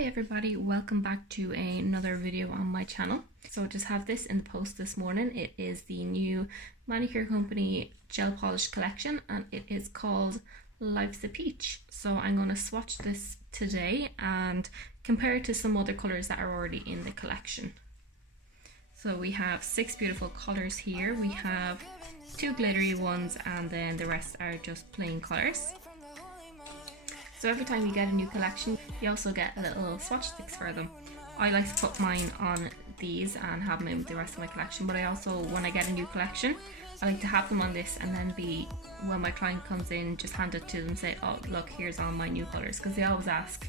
Hi everybody, welcome back to another video on my channel. So I just have this in the post this morning. It is the new Manicure Company gel polish collection and it is called Life's a Peach. So I'm going to swatch this today and compare it to some other colours that are already in the collection. So we have 6 beautiful colours here. We have 2 glittery ones and then the rest are just plain colours. So every time you get a new collection, you also get little swatch sticks for them. I like to put mine on these and have them in the rest of my collection, but I also, when I get a new collection, I like to have them on this and then when my client comes in, just hand it to them and say, oh look, here's all my new colours, because they always ask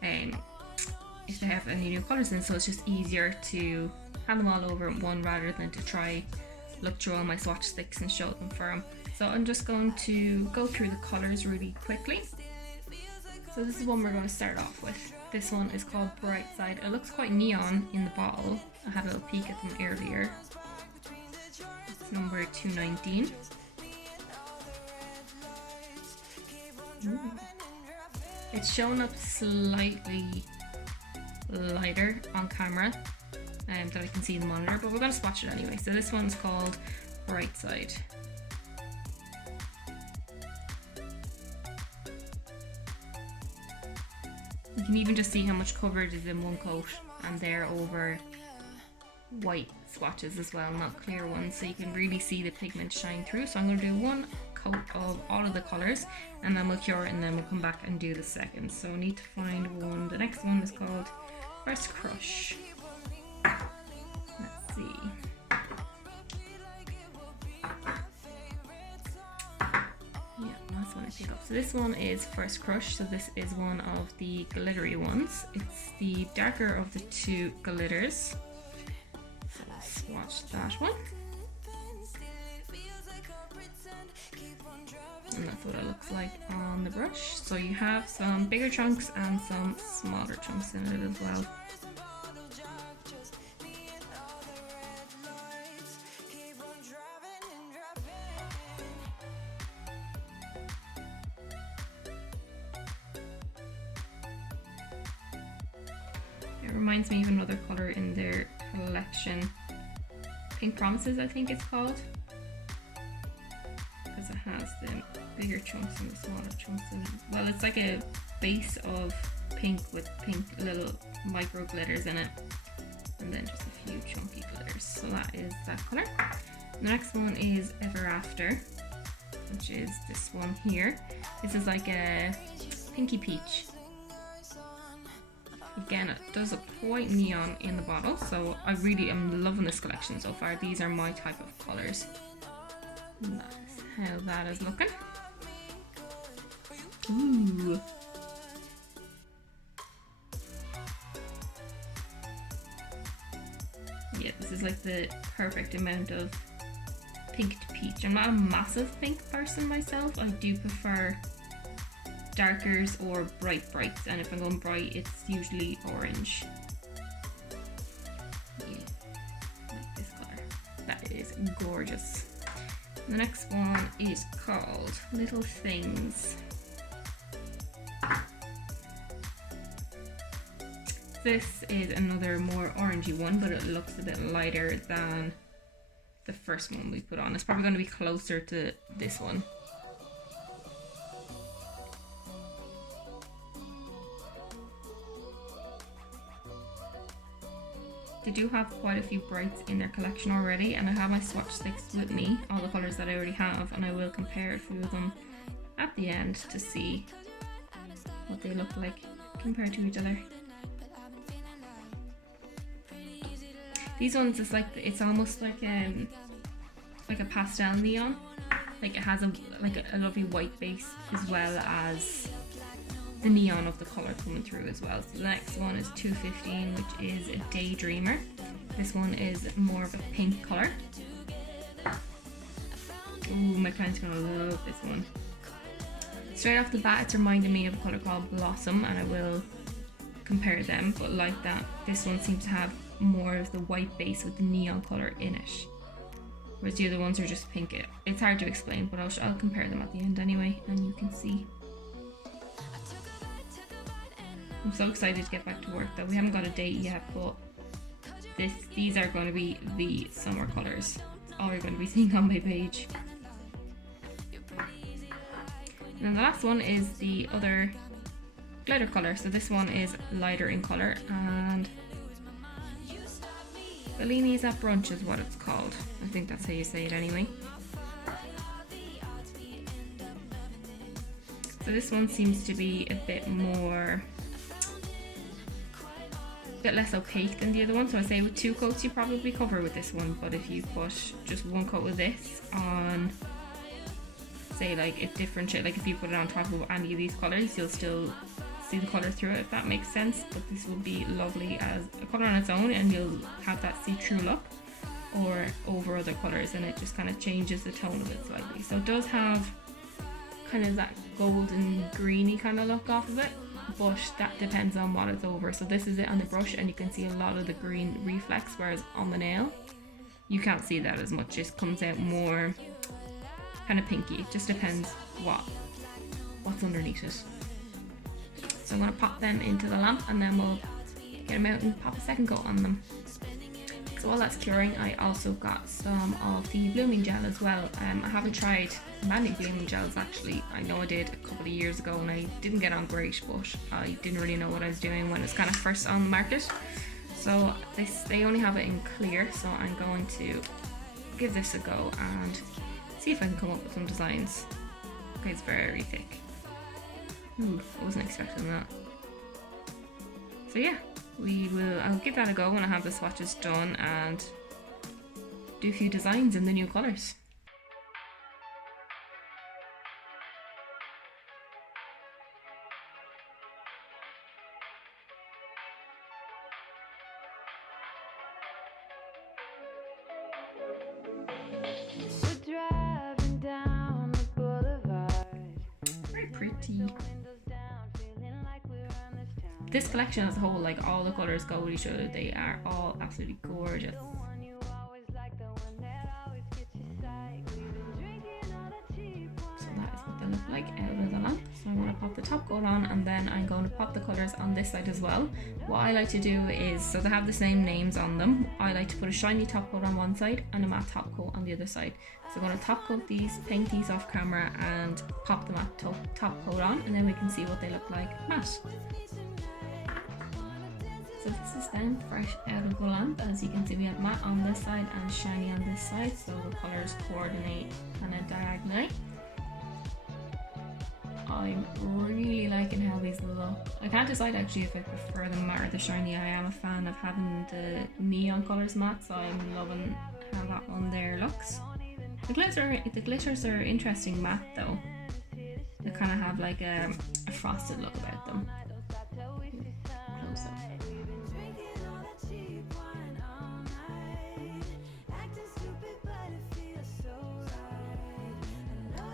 if they have any new colours in, so it's just easier to hand them all over at one rather than to try look through all my swatch sticks and show them for them. So I'm just going to go through the colours really quickly. So this is one we're going to start off with. This one is called Bright Side. It looks quite neon in the bottle. I had a little peek at them earlier. It's number 219. Ooh. It's showing up slightly lighter on camera that I can see in the monitor, but we're going to swatch it anyway. So this one's called Bright Side. You can even just see how much coverage is in one coat, and they're over white swatches as well, not clear ones, so you can really see the pigment shine through. So I'm going to do one coat of all of the colours and then we'll cure it and then we'll come back and do the second. So I need to find one. The next one is called First Crush. Let's see. So this one is First Crush, so this is one of the glittery ones. It's the darker of the 2 glitters. So let's swatch that one. And that's what it looks like on the brush. So you have some bigger chunks and some smaller chunks in it as well. It reminds me of another colour in their collection, Pink Promises I think it's called, because it has the bigger chunks and the smaller chunks in it. Well, it's like a base of pink with pink little micro glitters in it, and then just a few chunky glitters. So that is that colour. The next one is Ever After, which is this one here. This is like a pinky peach. Again, it does look quite neon in the bottle, so I really am loving this collection so far. These are my type of colours. That's how that is looking. Ooh. Yeah, this is like the perfect amount of pink to peach. I'm not a massive pink person myself. I do prefer darkers or brights, and if I'm going bright it's usually orange. Yeah, like this colour. That is gorgeous. The next one is called Little Things. This is another more orangey one, but it looks a bit lighter than the first one we put on. It's probably going to be closer to this one. They do have quite a few brights in their collection already, and I have my swatch sticks with me, all the colours that I already have, and I will compare a few of them at the end to see what they look like compared to each other. These ones is like, it's almost like a pastel neon. Like it has a lovely white base as well as the neon of the colour coming through as well. So the next one is 215, which is a Daydreamer. This one is more of a pink colour. Ooh, my client's gonna love this one. Straight off the bat, it's reminding me of a colour called Blossom, and I will compare them, but like that, this one seems to have more of the white base with the neon colour in it, whereas the other ones are just pink. It's hard to explain, but I'll compare them at the end anyway, and you can see. I'm so excited to get back to work though. We haven't got a date yet, but these are going to be the summer colours. It's all you're going to be seeing on my page. And then the last one is the other glitter colour. So this one is lighter in colour, and Bellini's at Brunch is what it's called. I think that's how you say it anyway. So this one seems to be a bit less opaque than the other one. So I say with 2 coats you probably cover with this one, but if you put just 1 coat of this on, say like a different shade, like if you put it on top of any of these colours, you'll still see the colour through it, if that makes sense. But this will be lovely as a colour on its own, and you'll have that see-through look, or over other colours, and it just kind of changes the tone of it slightly. So it does have kind of that golden greeny kind of look off of it, but that depends on what it's over. So this is it on the brush, and you can see a lot of the green reflex, whereas on the nail you can't see that as much. It comes out more kind of pinky. It just depends what's underneath it. So I'm going to pop them into the lamp, and then we'll get them out and pop a second coat on them. So while that's curing, I also got some of the Lumen Gel as well. I haven't tried many Lumen Gels actually. I know I did a couple of years ago and I didn't get on great, but I didn't really know what I was doing when it was kind of first on the market. So they only have it in clear, so I'm going to give this a go and see if I can come up with some designs. Okay, it's very thick. Ooh, I wasn't expecting that. So yeah, I'll give that a go when I have the swatches done and do a few designs in the new colours. Very pretty. This collection as a whole, like all the colours go with each other. They are all absolutely gorgeous. So that is what they look like out of the lamp. So I'm going to pop the top coat on, and then I'm going to pop the colours on this side as well. What I like to do is, so they have the same names on them, I like to put a shiny top coat on one side and a matte top coat on the other side. So I'm going to top coat these, paint these off camera, and pop the matte top coat on, and then we can see what they look like matte. So this is then fresh out of the lamp. As you can see, we have matte on this side and shiny on this side, so the colours coordinate kind of diagonally. I'm really liking how these look. I can't decide actually if I prefer the matte or the shiny. I am a fan of having the neon colours matte, so I'm loving how that one there looks. The glitters are interesting matte though. They kind of have like a frosted look about them. Close up.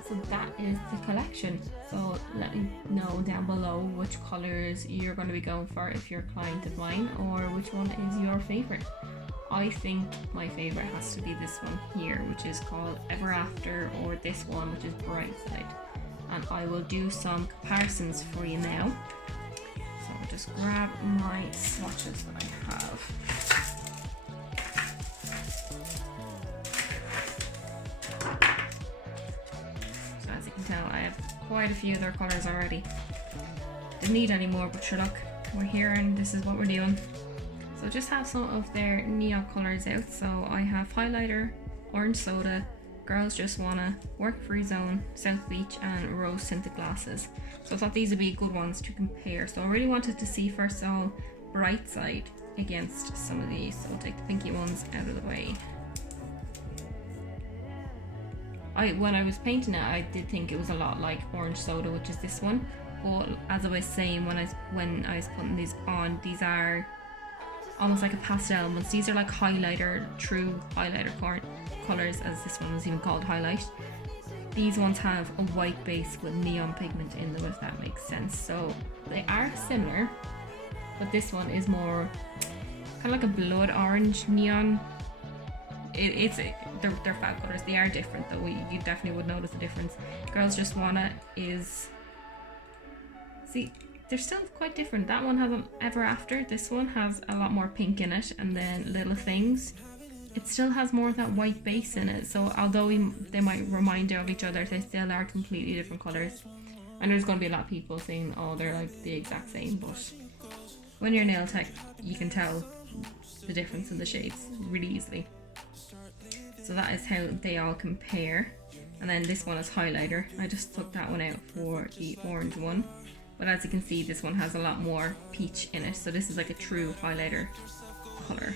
So that is the collection. So let me know down below which colours you're going to be going for if you're a client of mine, or which one is your favourite. I think my favourite has to be this one here, which is called Ever After, or this one which is Brightside. And I will do some comparisons for you now. So I'll just grab my swatches that I have. I have quite a few of their colours already. Didn't need any more, but sure, look, we're here and this is what we're doing. So just have some of their neon colours out. So I have Highlighter, Orange Soda, Girls Just Wanna, Work Free Zone, South Beach, and Rose Tinted Glasses. So I thought these would be good ones to compare. So I really wanted to see first of all Brightside against some of these. So I'll take the pinky ones out of the way. When I was painting it, I did think it was a lot like Orange Soda, which is this one. But as I was saying, when I was putting these on, these are almost like a pastel ones. These are like highlighter, true highlighter colours, as this one was even called Highlight. These ones have a white base with neon pigment in them, if that makes sense. So they are similar, but this one is more kind of like a blood orange neon. They're fab colours. They are different though. You definitely would notice the difference. Girls Just Wanna is, see, they're still quite different. That one has an Ever After. This one has a lot more pink in it, and then Little Things. It still has more of that white base in it. So although they might remind you of each other, they still are completely different colours. And there's going to be a lot of people saying, oh, they're like the exact same. But when you're a nail tech, you can tell the difference in the shades really easily. So that is how they all compare. And then this one is highlighter. I just took that one out for the orange one. But as you can see, this one has a lot more peach in it. So this is like a true highlighter colour.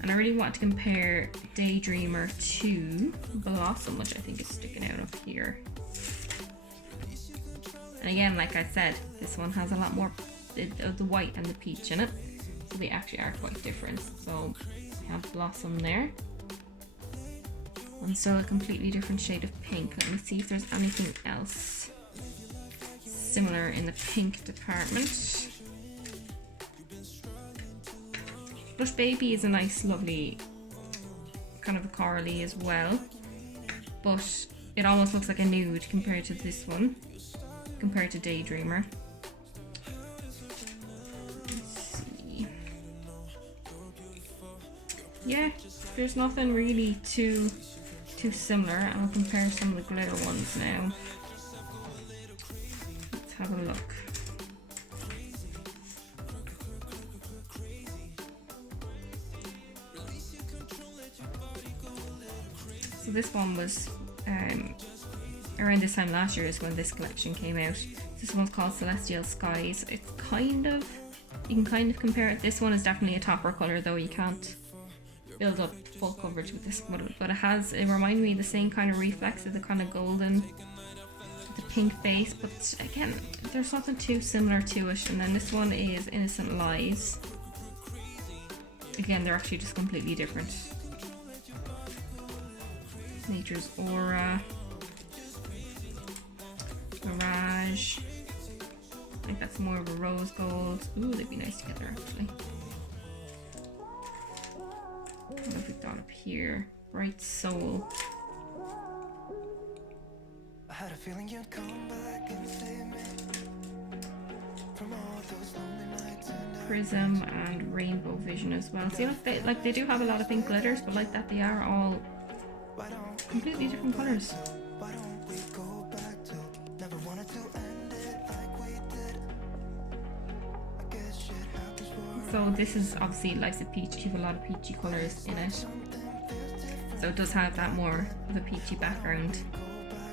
And I really want to compare Daydreamer to Blossom, which I think is sticking out up here. And again, like I said, this one has a lot more of the white and the peach in it. So they actually are quite different. So we have Blossom there. And so a completely different shade of pink. Let me see if there's anything else similar in the pink department. Blush Baby is a nice, lovely kind of a corally as well, but it almost looks like a nude compared to this one, compared to Daydreamer. Let's see. Yeah, there's nothing really too similar. I'll compare some of the glitter ones now. Let's have a look. So this one was around this time last year is when this collection came out. This one's called Celestial Skies. It's kind of, you can kind of compare it. This one is definitely a topper colour, though you can't build up full coverage with this, but it reminded me of the same kind of reflex of the kind of golden, the pink base, but again, there's nothing too similar to it. And then this one is Innocent Lies. Again, they're actually just completely different. Nature's Aura, Mirage. I think that's more of a rose gold. Ooh, they'd be nice together actually. What have we got up here? Bright Soul. I had a feeling you'd come back and save me from all those lonely nights. Prism and Rainbow Vision as well. See, look, they do have a lot of pink glitters, but like that, they are all completely different colours. So this is obviously likes of peach. You have a lot of peachy colours in it. So it does have that more of a peachy background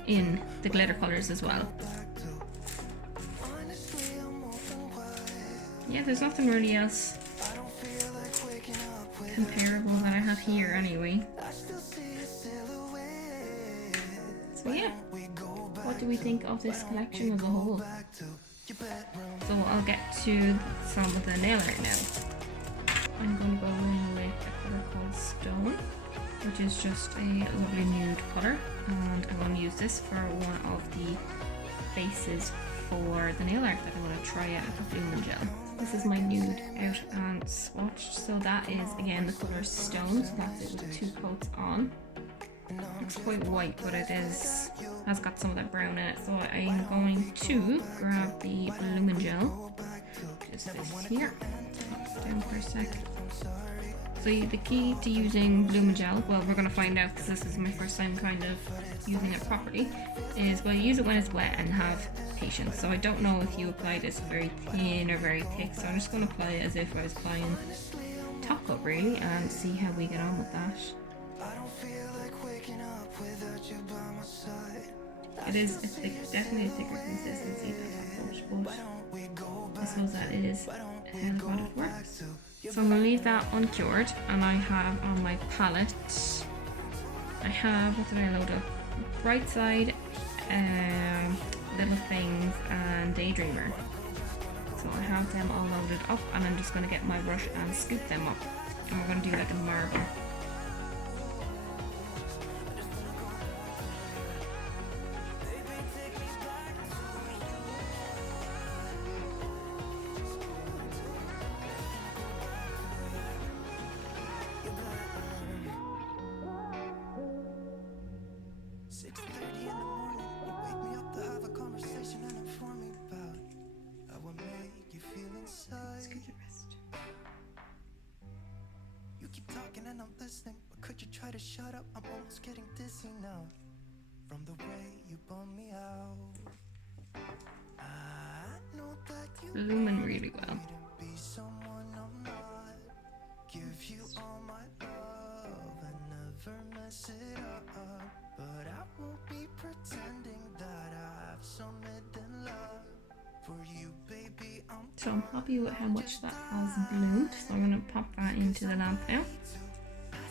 in the glitter colours as well. Yeah, there's nothing really else comparable that I have here anyway. So yeah, what do we think of this collection as a whole? So I'll get to some of the nail art now. I'm going to go in with a colour called Stone, which is just a lovely nude colour, and I'm going to use this for one of the bases for the nail art that I'm going to try out with Lumen Gel. This is my nude out and swatched, so that is again the colour Stone, so that's it with 2 coats on. It's quite white, but it has got some of that brown in it, so I'm going to grab the Lumen Gel, which is this here. Down for a sec. So the key to using Lumen Gel, well, we're going to find out because this is my first time kind of using it properly, is well, you use it when it's wet and have patience. So I don't know if you apply this very thin or very thick, so I'm just going to apply it as if I was applying top coat really, and see how we get on with that. It's definitely a thicker consistency than that brush, but I suppose that is how it works. So I'm going to leave that uncured, and I have on my palette, I have, what did I load up? Bright Side, Little Things and Daydreamer. So I have them all loaded up, and I'm just going to get my brush and scoop them up, and we're going to do like a marble. keep talking and I'm listening, but could you try to shut up? I'm almost getting dizzy now from the way you bum me out. I know that you Lumen really well. be someone I'm not. Give you all my love and never mess it up. But I won't be pretending that I have some hidden love for you, baby. So I'm happy with how much that has bloomed. So I'm going to pop that into the lamp now.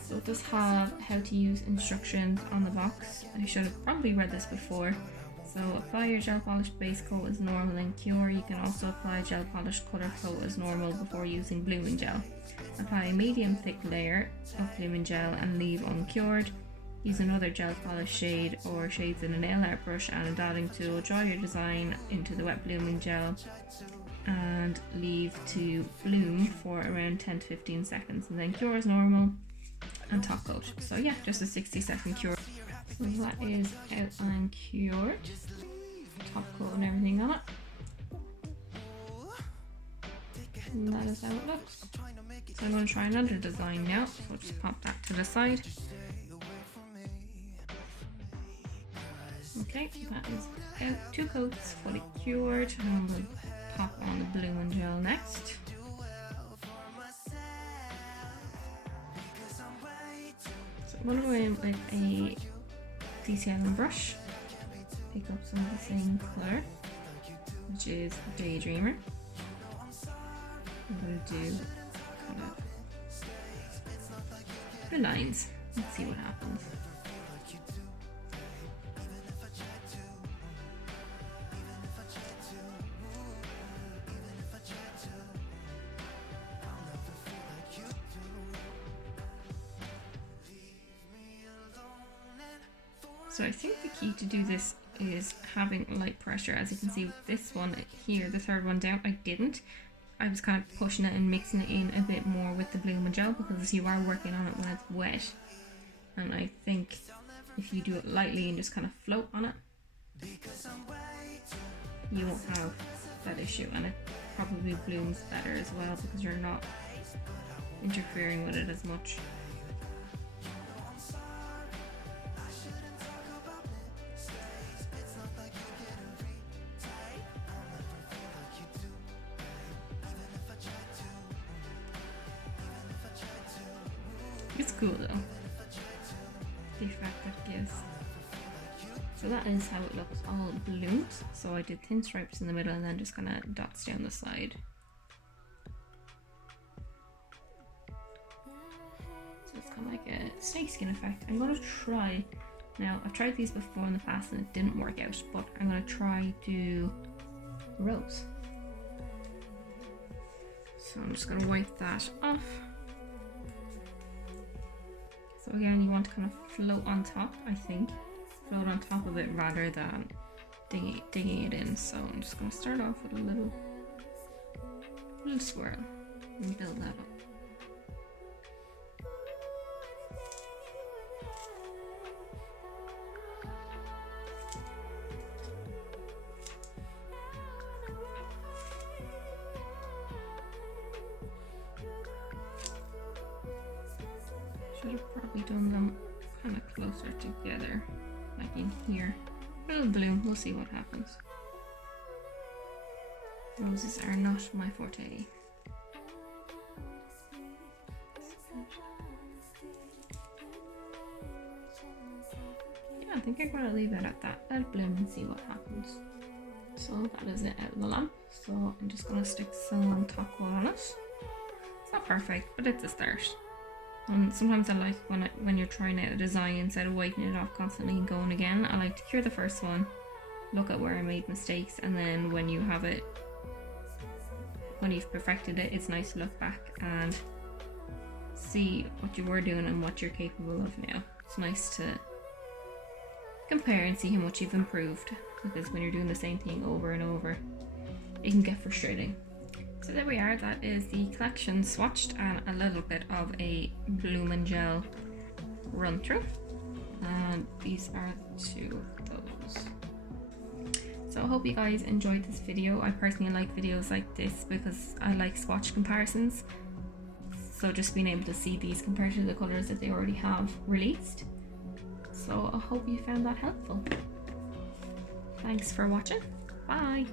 So it does have how to use instructions on the box. I should have probably read this before. So apply your gel polish base coat as normal and cure. You can also apply gel polish colour coat as normal before using Lumen Gel. Apply a medium thick layer of Lumen Gel and leave uncured. Use another gel polish shade or shades in a nail art brush and a dotting tool. Draw your design into the wet Lumen Gel and leave to bloom for around 10 to 15 seconds and then cure as normal and top coat. So yeah, just a 60-second cure. So that is out and cured. Top coat and everything on it. And that is how it looks. So I'm going to try another design now. So I'll just pop that to the side. Okay, that is out. 2 coats fully cured. And we'll pop on the Lumen Gel next. So I'm going to go in with a detailing brush, pick up some of the same colour, which is Daydreamer. I'm going to do kind of the lines. Let's see what happens. So I think the key to do this is having light pressure. As you can see with this one here, the third one down, I didn't. I was kind of pushing it and mixing it in a bit more with the Lumen Gel because you are working on it when it's wet. And I think if you do it lightly and just kind of float on it, you won't have that issue, and it probably blooms better as well because you're not interfering with it as much. It's cool though, the effect that gives. So that is how it looks all bloomed. So I did thin stripes in the middle and then just kind of dots down the side. So it's kind of like a snakeskin effect. I'm going to try, now I've tried these before in the past and it didn't work out, but I'm going to try to rose. So I'm just going to wipe that off. So again, you want to kind of float on top, I think. Float on top of it rather than digging it in. So I'm just going to start off with a little swirl and build that up. Should have probably done them kind of closer together, like in here. It'll bloom, we'll see what happens. Roses are not my forte. Yeah, I think I'm going to leave it at that. Let it bloom and see what happens. So that is it out of the lamp. So I'm just going to stick some top coat on it. It's not perfect, but it's a start. And sometimes I like when you're trying out a design, instead of wiping it off constantly and going again, I like to cure the first one, look at where I made mistakes, and then when you have it, when you've perfected it, it's nice to look back and see what you were doing and what you're capable of now. It's nice to compare and see how much you've improved, because when you're doing the same thing over and over, it can get frustrating. So there we are, that is the collection swatched and a little bit of a Lumen Gel run through. And these are 2 of those. So I hope you guys enjoyed this video. I personally like videos like this because I like swatch comparisons. So just being able to see these compared to the colours that they already have released. So I hope you found that helpful. Thanks for watching. Bye.